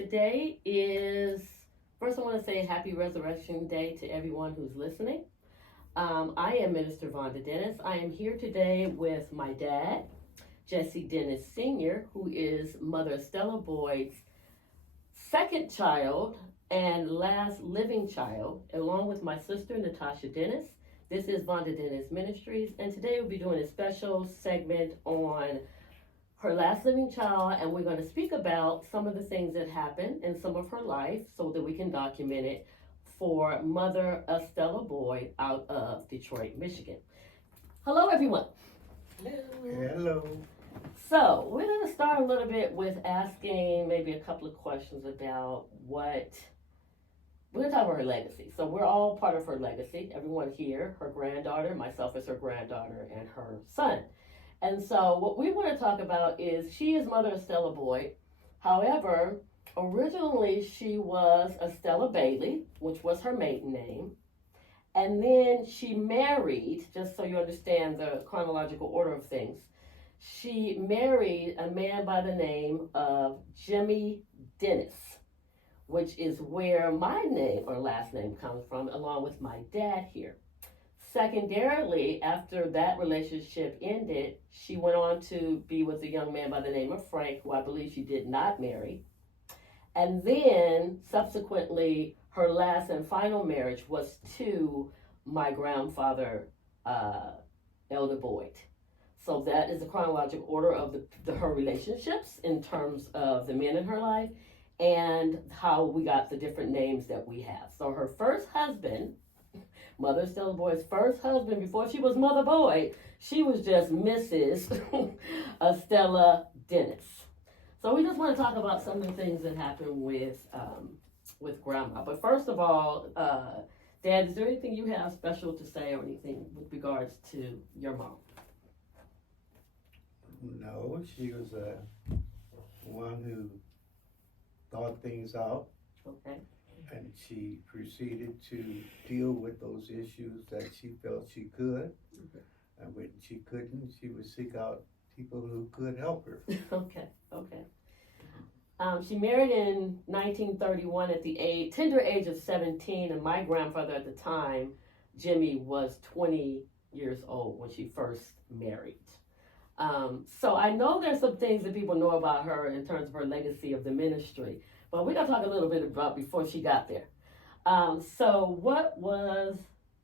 Today is, first I want to say happy Resurrection Day to everyone who's listening. I am Minister Vonda Dennis. I am here today with my dad, Jesse Dennis Sr., who is Mother Estella Boyd's second child and last living child, along with my sister, Natasha Dennis. This is Vonda Dennis Ministries, and today we'll be doing a special segment on her last living child, and we're going to speak about some of the things that happened in some of her life so that we can document it for Mother Estella Boyd out of Detroit, Michigan. Hello, everyone. Hello. So, we're going to start a little bit with asking maybe a couple of questions about we're going to talk about her legacy. So, we're all part of her legacy. Everyone here, her granddaughter, myself as her granddaughter, and her son. And so what we want to talk about is she is Mother Estella Boyd. However, originally she was Estella Bailey, which was her maiden name. And then she married, just so you understand the chronological order of things, she married a man by the name of Jimmy Dennis, which is where my name or last name comes from, along with my dad here. Secondarily, after that relationship ended, she went on to be with a young man by the name of Frank, who I believe she did not marry. And then, subsequently, her last and final marriage was to my grandfather, Elder Boyd. So that is the chronological order of her relationships in terms of the men in her life and how we got the different names that we have. So her first husband, Mother Estella Boyd's first husband, before she was Mother Boyd, she was just Mrs. Estella Dennis. So we just want to talk about some of the things that happened with Grandma. But first of all, Dad, is there anything you have special to say or anything with regards to your mom? No, she was one who thought things out. Okay. And she proceeded to deal with those issues that she felt she could. Okay. And when she couldn't, she would seek out people who could help her. Okay. She married in 1931 at the tender age of 17, and my grandfather at the time, Jimmy, was 20 years old when she first married. So I know there's some things that people know about her in terms of her legacy of the ministry. But we're going to talk a little bit about before she got there. So what was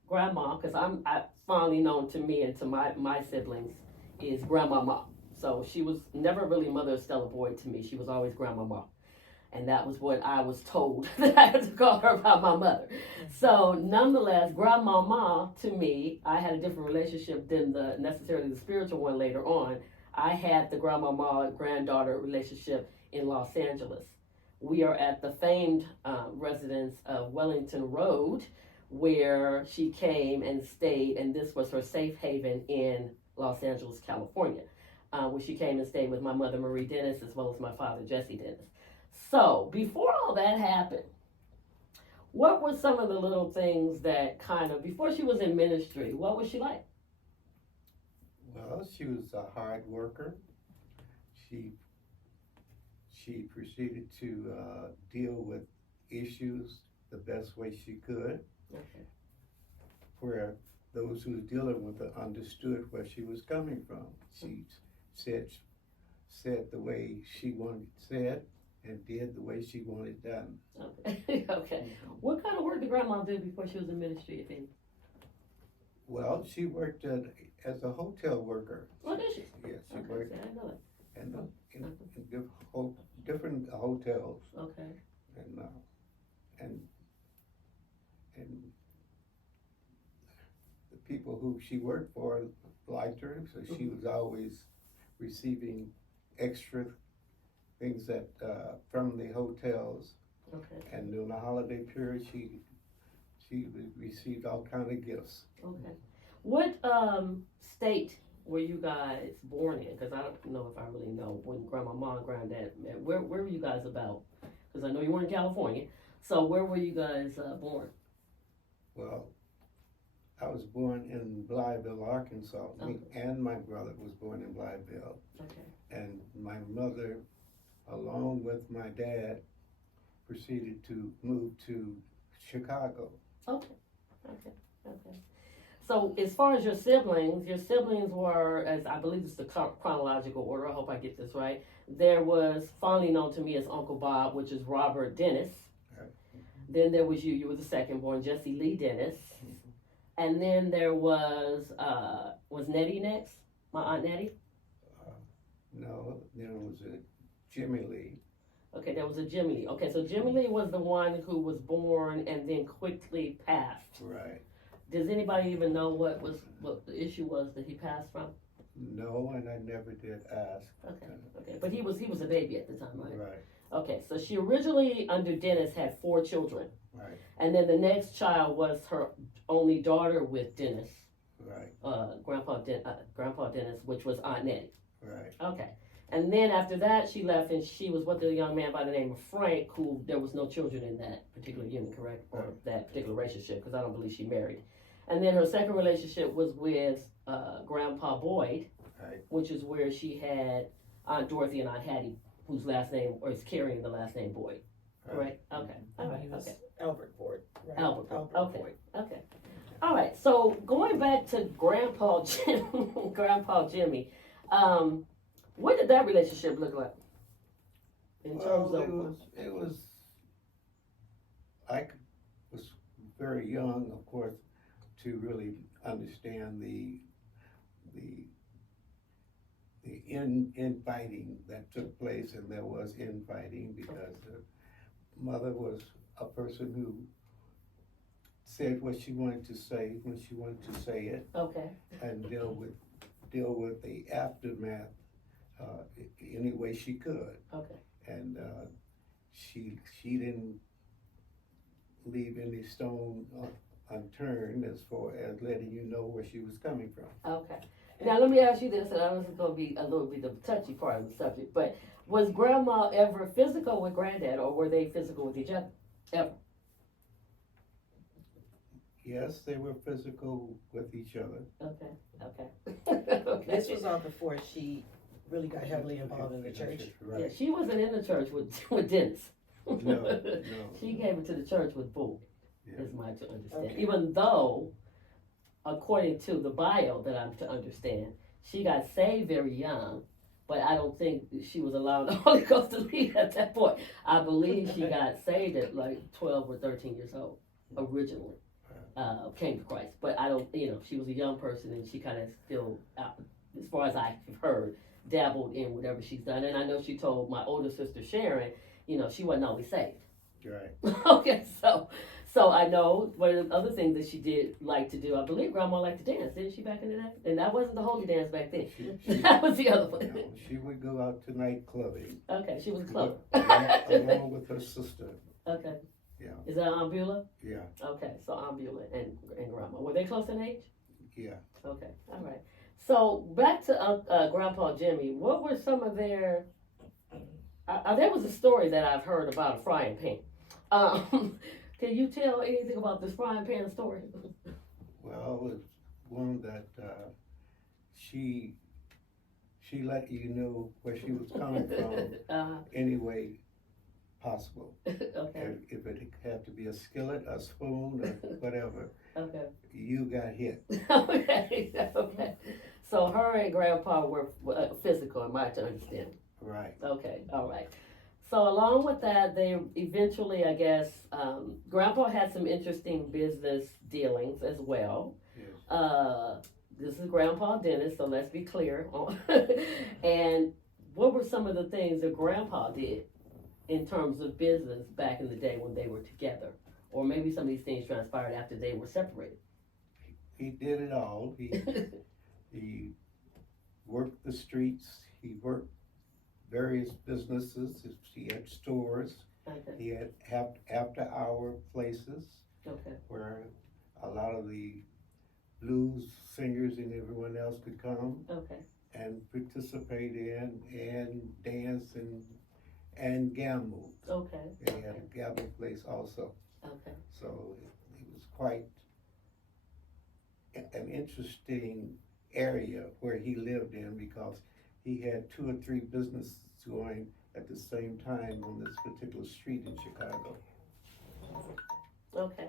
Grandma, because I fondly known to me and to my siblings, is Grandma Ma. So she was never really Mother Estella Boyd to me. She was always Grandma Ma. And that was what I was told that I had to call her about my mother. So nonetheless, Grandma Ma, to me, I had a different relationship than necessarily the spiritual one later on. I had the Grandma Ma granddaughter relationship in Los Angeles. We are at the famed residence of Wellington Road, where she came and stayed, and this was her safe haven in Los Angeles, California, where she came and stayed with my mother, Marie Dennis, as well as my father, Jesse Dennis. So, before all that happened, what were some of the little things that before she was in ministry, what was she like? Well, she was a hard worker. She proceeded to deal with issues the best way she could, Okay. where those who was dealing with her understood where she was coming from. She said the way she wanted said and did the way she wanted done. Okay. Okay. What kind of work did Grandma do before she was in ministry, if any? Well, she worked as a hotel worker. Oh, did she? Yes, she Okay, worked see, I didn't know that. in different hotels, Okay. and the people who she worked for liked her, so she was always receiving extra things that from the hotels. Okay. And during the holiday period, she received all kind of gifts. Okay. What state were you guys born in? Because I don't know if I really know when Grandma, Mom, and Granddad met. Where were you guys about? Because I know you were in California. So where were you guys born? Well, I was born in Blytheville, Arkansas. Okay. Me and my brother was born in Blytheville. Okay. And my mother, along with my dad, proceeded to move to Chicago. Okay. So as far as your siblings were, as I believe it's the chronological order, I hope I get this right. There was fondly known to me as Uncle Bob, which is Robert Dennis. Right. Then there was you were the second born, Jesse Lee Dennis. And then there was Nettie next? My Aunt Nettie? No, there was a Jimmy Lee. Okay, there was a Jimmy Lee. Okay, so Jimmy Lee was the one who was born and then quickly passed. Right. Does anybody even know what the issue was that he passed from? No, and I never did ask. Okay. But he was a baby at the time, right? Right. Okay, so she originally under Dennis had 4 children. Right. And then the next child was her only daughter with Dennis. Right. Grandpa Dennis, which was Aunt Nettie. Right. Okay. And then after that, she left, and she was with a young man by the name of Frank, who there was no children in that particular union, correct? Or that particular relationship, because I don't believe she married. And then her second relationship was with Grandpa Boyd, Right. which is where she had Aunt Dorothy and Aunt Hattie, whose last name, or is carrying the last name Boyd, correct? Okay, all right, okay. Albert Boyd. Right? Albert Boyd, okay, Boyd. okay. All right, so going back to Grandpa Jimmy, what did that relationship look like? In terms of it was. I was very young, of course, to really understand the infighting that took place, and there was infighting because the mother was a person who said what she wanted to say when she wanted to say it, okay, and deal with the aftermath any way she could. okay, And she didn't leave any stone unturned as far as letting you know where she was coming from. okay. Now let me ask you this, and I know this is going to be a little bit of a touchy part of the subject, but was Grandma ever physical with Granddad, or were they physical with each other? Ever? Yes, they were physical with each other. Okay. This was all before she really got heavily involved in the church. Right. Yeah, she wasn't in the church with Dennis. No. She gave it to the church with Boo, Yeah. is my to understand. Okay. Even though, according to the bio that I'm to understand, she got saved very young, but I don't think she was allowed the Holy Ghost to lead at that point. I believe she got saved at like 12 or 13 years old originally. Came to Christ, but I don't, she was a young person and she kind of still, as far as I've heard, dabbled in whatever she's done. And I know she told my older sister Sharon, she wasn't always saved. Right. Okay, so I know one of the other things that she did like to do, I believe Grandma liked to dance, didn't she, back in the day? And that wasn't the holy dance back then. That was the other one. No, she would go out to night clubbing. Okay, she was a club. Along with her sister. Okay. Yeah. Is that Aunt Beulah? Yeah. Okay, so Aunt Beulah and Grandma. Were they close in age? Yeah. Okay, all right. So back to Grandpa Jimmy. What were some of their? There was a story that I've heard about a frying pan. Can you tell anything about this frying pan story? Well, it was one that she let you know where she was coming from any way possible. Okay. If it had to be a skillet, a spoon, or whatever, Okay. you got hit. Okay. So her and Grandpa were physical, in my understanding. Right. Okay. All right. So along with that, they eventually, I guess, Grandpa had some interesting business dealings as well. Yes. This is Grandpa Dennis, so let's be clear. And what were some of the things that Grandpa did in terms of business back in the day when they were together? Or maybe some of these things transpired after they were separated. He did it all. He worked the streets. He worked various businesses. He had stores. Okay. He had after-hour places Okay. where a lot of the blues singers and everyone else could come Okay. and participate in and dance and gamble. Okay. They had a gamble place also. Okay. So it was quite an interesting area where he lived in because he had 2 or 3 businesses going at the the same time on this particular street in Chicago. Okay.